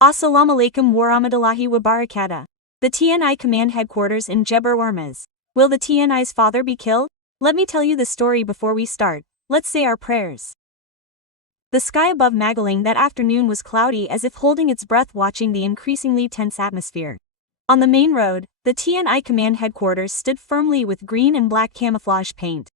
Assalamualaikum warahmatullahi wabarakatuh. The TNI Command Headquarters in Geber Ormas. Will the TNI's father be killed? Let me tell you the story before we start. Let's say our prayers. The sky above Magalang that afternoon was cloudy, as if holding its breath, watching the increasingly tense atmosphere. On the main road, the TNI Command Headquarters stood firmly with green and black camouflage paint.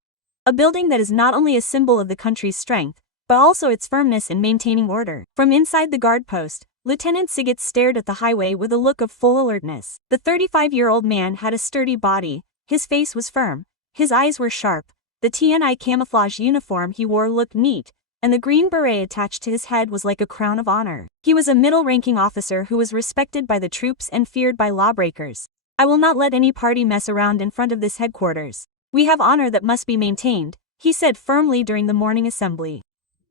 A building that is not only a symbol of the country's strength, but also its firmness in maintaining order. From inside the guard post, Lieutenant Sigit stared at the highway with a look of full alertness. The 35-year-old man had a sturdy body, his face was firm, his eyes were sharp, the TNI camouflage uniform he wore looked neat, and the green beret attached to his head was like a crown of honor. He was a middle-ranking officer who was respected by the troops and feared by lawbreakers. "I will not let any party mess around in front of this headquarters. We have honor that must be maintained," he said firmly during the morning assembly.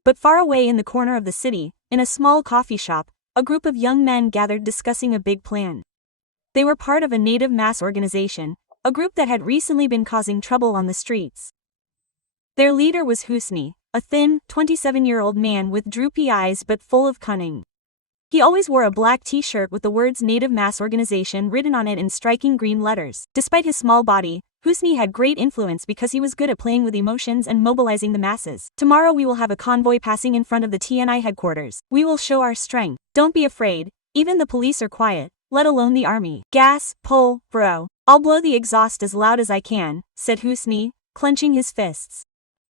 But far away in the corner of the city, in a small coffee shop, a group of young men gathered discussing a big plan. They were part of a native mass organization, a group that had recently been causing trouble on the streets. Their leader was Husni, a thin, 27-year-old man with droopy eyes but full of cunning. He always wore a black t-shirt with the words Native Mass Organization written on it in striking green letters. Despite his small body, Husni had great influence because he was good at playing with emotions and mobilizing the masses. "Tomorrow we will have a convoy passing in front of the TNI headquarters. We will show our strength. Don't be afraid, even the police are quiet, let alone the army. Gas, pull, bro. I'll blow the exhaust as loud as I can," said Husni, clenching his fists.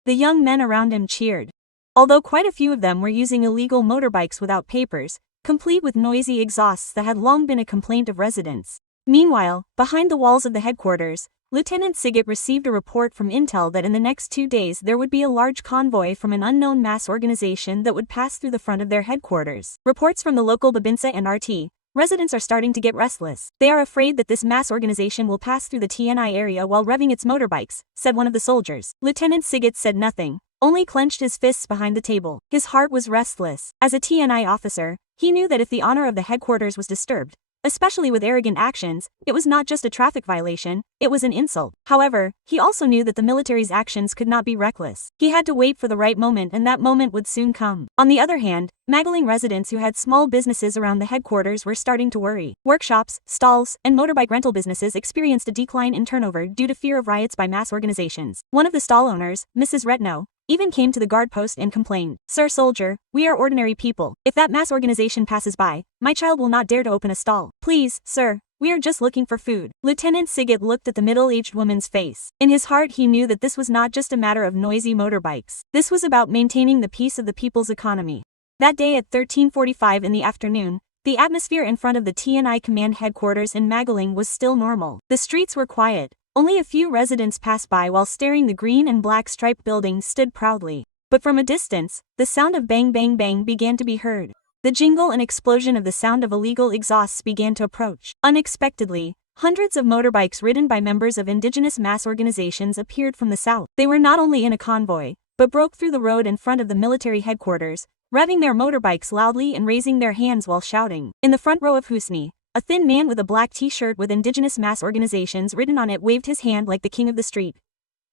The young men around him cheered. Although quite a few of them were using illegal motorbikes without papers, complete with noisy exhausts that had long been a complaint of residents. Meanwhile, behind the walls of the headquarters, Lieutenant Sigit received a report from Intel that in the next 2 days there would be a large convoy from an unknown mass organization that would pass through the front of their headquarters. Reports from the local Babinsa and RT, residents are starting to get restless. They are afraid that this mass organization will pass through the TNI area while revving its motorbikes, said one of the soldiers. Lieutenant Sigit said nothing, only clenched his fists behind the table. His heart was restless. As a TNI officer, he knew that if the honor of the headquarters was disturbed, especially with arrogant actions, it was not just a traffic violation, it was an insult. However, he also knew that the military's actions could not be reckless. He had to wait for the right moment, and that moment would soon come. On the other hand, Magalang residents who had small businesses around the headquarters were starting to worry. Workshops, stalls, and motorbike rental businesses experienced a decline in turnover due to fear of riots by mass organizations. One of the stall owners, Mrs. Retno, even came to the guard post and complained, "Sir Soldier, we are ordinary people. If that mass organization passes by, my child will not dare to open a stall. Please, sir, we are just looking for food." Lieutenant Sigit looked at the middle-aged woman's face. In his heart he knew that this was not just a matter of noisy motorbikes. This was about maintaining the peace of the people's economy. That day at 13:45 in the afternoon, the atmosphere in front of the TNI Command Headquarters in Magalang was still normal. The streets were quiet. Only a few residents passed by while staring. The green and black striped building stood proudly. But from a distance, the sound of bang bang bang began to be heard. The jingle and explosion of the sound of illegal exhausts began to approach. Unexpectedly, hundreds of motorbikes ridden by members of indigenous mass organizations appeared from the south. They were not only in a convoy, but broke through the road in front of the military headquarters, revving their motorbikes loudly and raising their hands while shouting. In the front row of Husni, a thin man with a black t-shirt with indigenous mass organizations written on it waved his hand like the king of the street.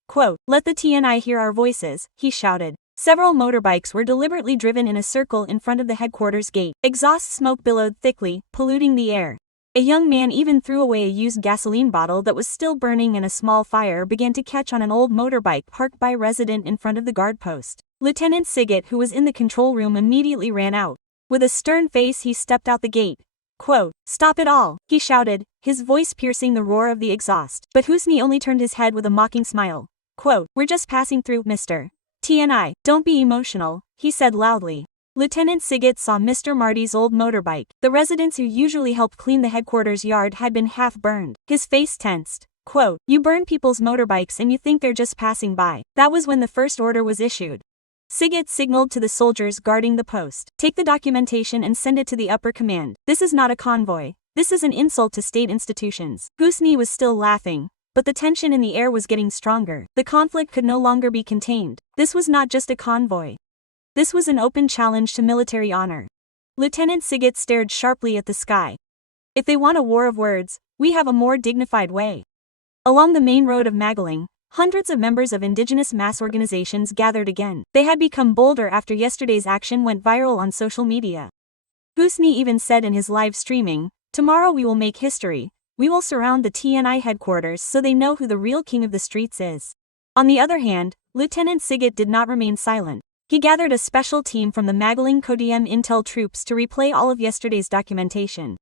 Quote, "Let the TNI hear our voices," he shouted. Several motorbikes were deliberately driven in a circle in front of the headquarters gate. Exhaust smoke billowed thickly, polluting the air. A young man even threw away a used gasoline bottle that was still burning, and a small fire began to catch on an old motorbike parked by a resident in front of the guard post. Lieutenant Sigit, who was in the control room, immediately ran out. With a stern face he stepped out the gate. Quote, "Stop it all," he shouted, his voice piercing the roar of the exhaust. But Husni only turned his head with a mocking smile. Quote, "We're just passing through, Mr. TNI. Don't be emotional," he said loudly. Lieutenant Sigit saw Mr. Marty's old motorbike. The residents who usually helped clean the headquarters yard had been half burned. His face tensed. Quote, "You burn people's motorbikes and you think they're just passing by." That was when the first order was issued. Sigit signaled to the soldiers guarding the post, "Take the documentation and send it to the upper command. This is not a convoy. This is an insult to state institutions." Husni was still laughing, but the tension in the air was getting stronger. The conflict could no longer be contained. This was not just a convoy. This was an open challenge to military honor. Lieutenant Sigit stared sharply at the sky. "If they want a war of words, we have a more dignified way." Along the main road of Magalang, hundreds of members of indigenous mass organizations gathered again. They had become bolder after yesterday's action went viral on social media. Husni even said in his live streaming, "Tomorrow we will make history. We will surround the TNI headquarters so they know who the real king of the streets is." On the other hand, Lieutenant Sigit did not remain silent. He gathered a special team from the Magalang Kodiem Intel troops to replay all of yesterday's documentation.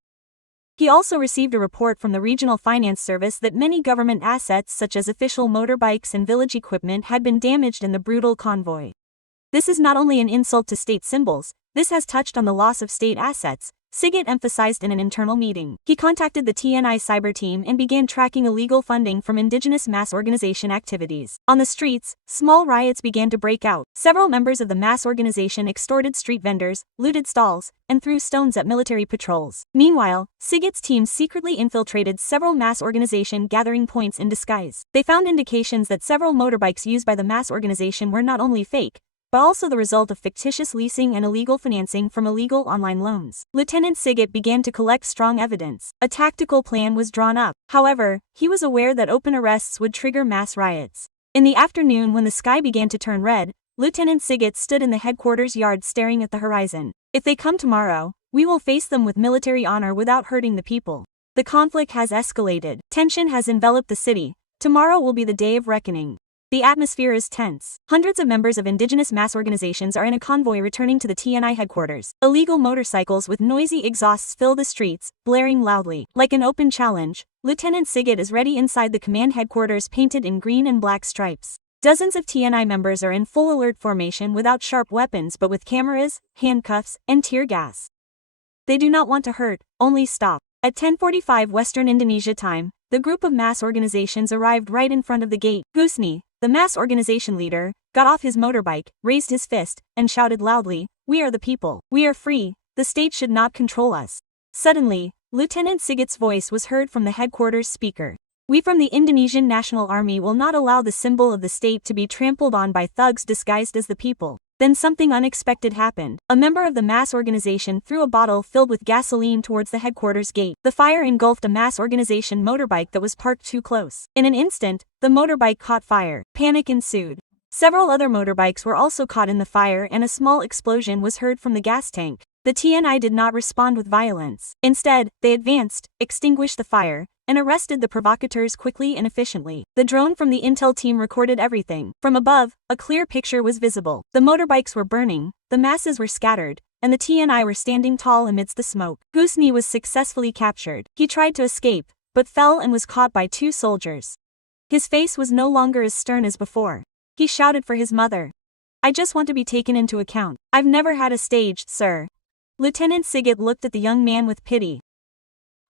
He also received a report from the Regional Finance Service that many government assets such as official motorbikes and village equipment had been damaged in the brutal convoy. This is not only an insult to state symbols, this has touched on the loss of state assets, Sigit emphasized in an internal meeting. He contacted the TNI cyber team and began tracking illegal funding from indigenous mass organization activities. On the streets, small riots began to break out. Several members of the mass organization extorted street vendors, looted stalls, and threw stones at military patrols. Meanwhile, Sigit's team secretly infiltrated several mass organization gathering points in disguise. They found indications that several motorbikes used by the mass organization were not only fake, but also the result of fictitious leasing and illegal financing from illegal online loans. Lieutenant Sigit began to collect strong evidence. A tactical plan was drawn up. However, he was aware that open arrests would trigger mass riots. In the afternoon, when the sky began to turn red, Lieutenant Sigit stood in the headquarters yard staring at the horizon. "If they come tomorrow, we will face them with military honor without hurting the people." The conflict has escalated. Tension has enveloped the city. Tomorrow will be the day of reckoning. The atmosphere is tense. Hundreds of members of indigenous mass organizations are in a convoy returning to the TNI headquarters. Illegal motorcycles with noisy exhausts fill the streets, blaring loudly. Like an open challenge, Lieutenant Sigit is ready inside the command headquarters painted in green and black stripes. Dozens of TNI members are in full alert formation without sharp weapons but with cameras, handcuffs, and tear gas. They do not want to hurt, only stop. At 10:45 Western Indonesia time, the group of mass organizations arrived right in front of the gate. Husni, the mass organization leader, got off his motorbike, raised his fist, and shouted loudly, "We are the people. We are free. The state should not control us." Suddenly, Lieutenant Sigit's voice was heard from the headquarters speaker. "We from the Indonesian National Army will not allow the symbol of the state to be trampled on by thugs disguised as the people." Then something unexpected happened. A member of the mass organization threw a bottle filled with gasoline towards the headquarters gate. The fire engulfed a mass organization motorbike that was parked too close. In an instant, the motorbike caught fire. Panic ensued. Several other motorbikes were also caught in the fire and a small explosion was heard from the gas tank. The TNI did not respond with violence. Instead, they advanced, extinguished the fire, and arrested the provocateurs quickly and efficiently. The drone from the intel team recorded everything. From above, a clear picture was visible. The motorbikes were burning, the masses were scattered, and the TNI were standing tall amidst the smoke. Husni was successfully captured. He tried to escape, but fell and was caught by two soldiers. His face was no longer as stern as before. He shouted for his mother. "I just want to be taken into account. I've never had a stage, sir." Lieutenant Sigit looked at the young man with pity.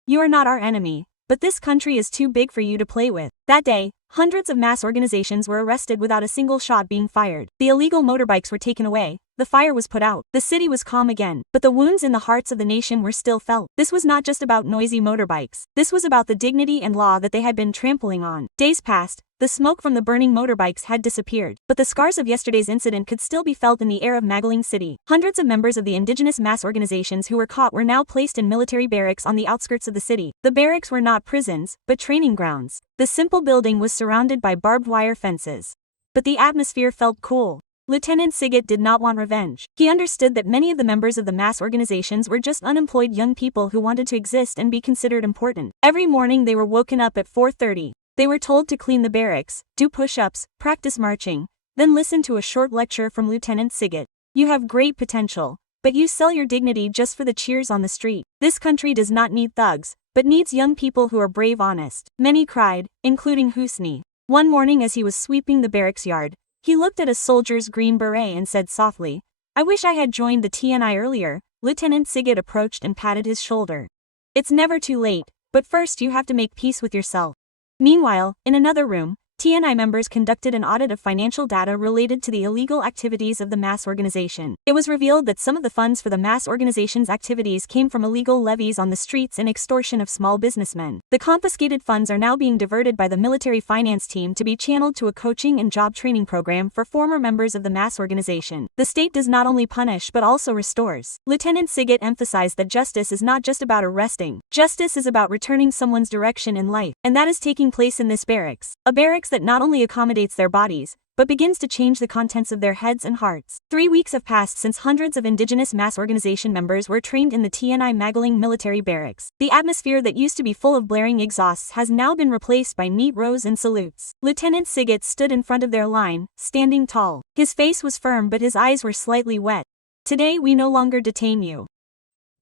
"You are not our enemy, but this country is too big for you to play with." That day, hundreds of mass organizations were arrested without a single shot being fired. The illegal motorbikes were taken away. The fire was put out. The city was calm again. But the wounds in the hearts of the nation were still felt. This was not just about noisy motorbikes. This was about the dignity and law that they had been trampling on. Days passed. The smoke from the burning motorbikes had disappeared, but the scars of yesterday's incident could still be felt in the air of Magalang City. Hundreds of members of the indigenous mass organizations who were caught were now placed in military barracks on the outskirts of the city. The barracks were not prisons, but training grounds. The simple building was surrounded by barbed wire fences. But the atmosphere felt cool. Lieutenant Sigit did not want revenge. He understood that many of the members of the mass organizations were just unemployed young people who wanted to exist and be considered important. Every morning they were woken up at 4:30. They were told to clean the barracks, do push-ups, practice marching, then listen to a short lecture from Lieutenant Sigit. "You have great potential, but you sell your dignity just for the cheers on the street. This country does not need thugs, but needs young people who are brave, honest." Many cried, including Husni. One morning as he was sweeping the barracks yard, he looked at a soldier's green beret and said softly, "I wish I had joined the TNI earlier." Lieutenant Sigit approached and patted his shoulder. "It's never too late, but first you have to make peace with yourself." Meanwhile, in another room, TNI members conducted an audit of financial data related to the illegal activities of the mass organization. It was revealed that some of the funds for the mass organization's activities came from illegal levies on the streets and extortion of small businessmen. The confiscated funds are now being diverted by the military finance team to be channeled to a coaching and job training program for former members of the mass organization. The state does not only punish but also restores. Lieutenant Sigit emphasized that justice is not just about arresting. Justice is about returning someone's direction in life, and that is taking place in this barracks. A barracks that not only accommodates their bodies, but begins to change the contents of their heads and hearts. 3 weeks have passed since hundreds of indigenous mass organization members were trained in the TNI Magalang military barracks. The atmosphere that used to be full of blaring exhausts has now been replaced by neat rows and salutes. Lieutenant Sigit stood in front of their line, standing tall. His face was firm but his eyes were slightly wet. Today we no longer detain you.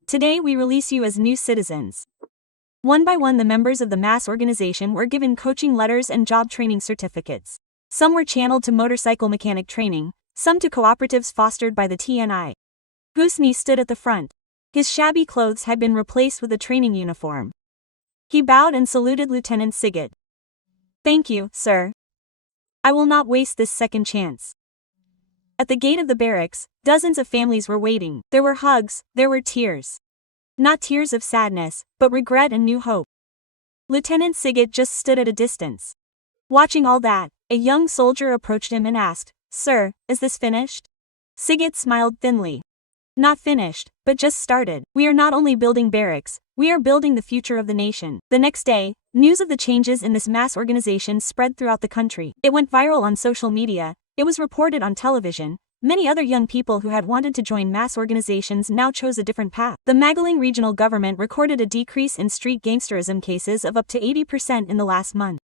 Today we release you as new citizens. One by one the members of the mass organization were given coaching letters and job training certificates. Some were channeled to motorcycle mechanic training, some to cooperatives fostered by the TNI. Husni stood at the front. His shabby clothes had been replaced with a training uniform. He bowed and saluted Lieutenant Sigit. "Thank you, sir. I will not waste this second chance." At the gate of the barracks, dozens of families were waiting. There were hugs, there were tears. Not tears of sadness, but regret and new hope. Lieutenant Sigit just stood at a distance. Watching all that, a young soldier approached him and asked, "Sir, is this finished?" Sigit smiled thinly. "Not finished, but just started. We are not only building barracks, we are building the future of the nation." The next day, news of the changes in this mass organization spread throughout the country. It went viral on social media, it was reported on television. Many other young people who had wanted to join mass organizations now chose a different path. The Magalang regional government recorded a decrease in street gangsterism cases of up to 80% in the last month.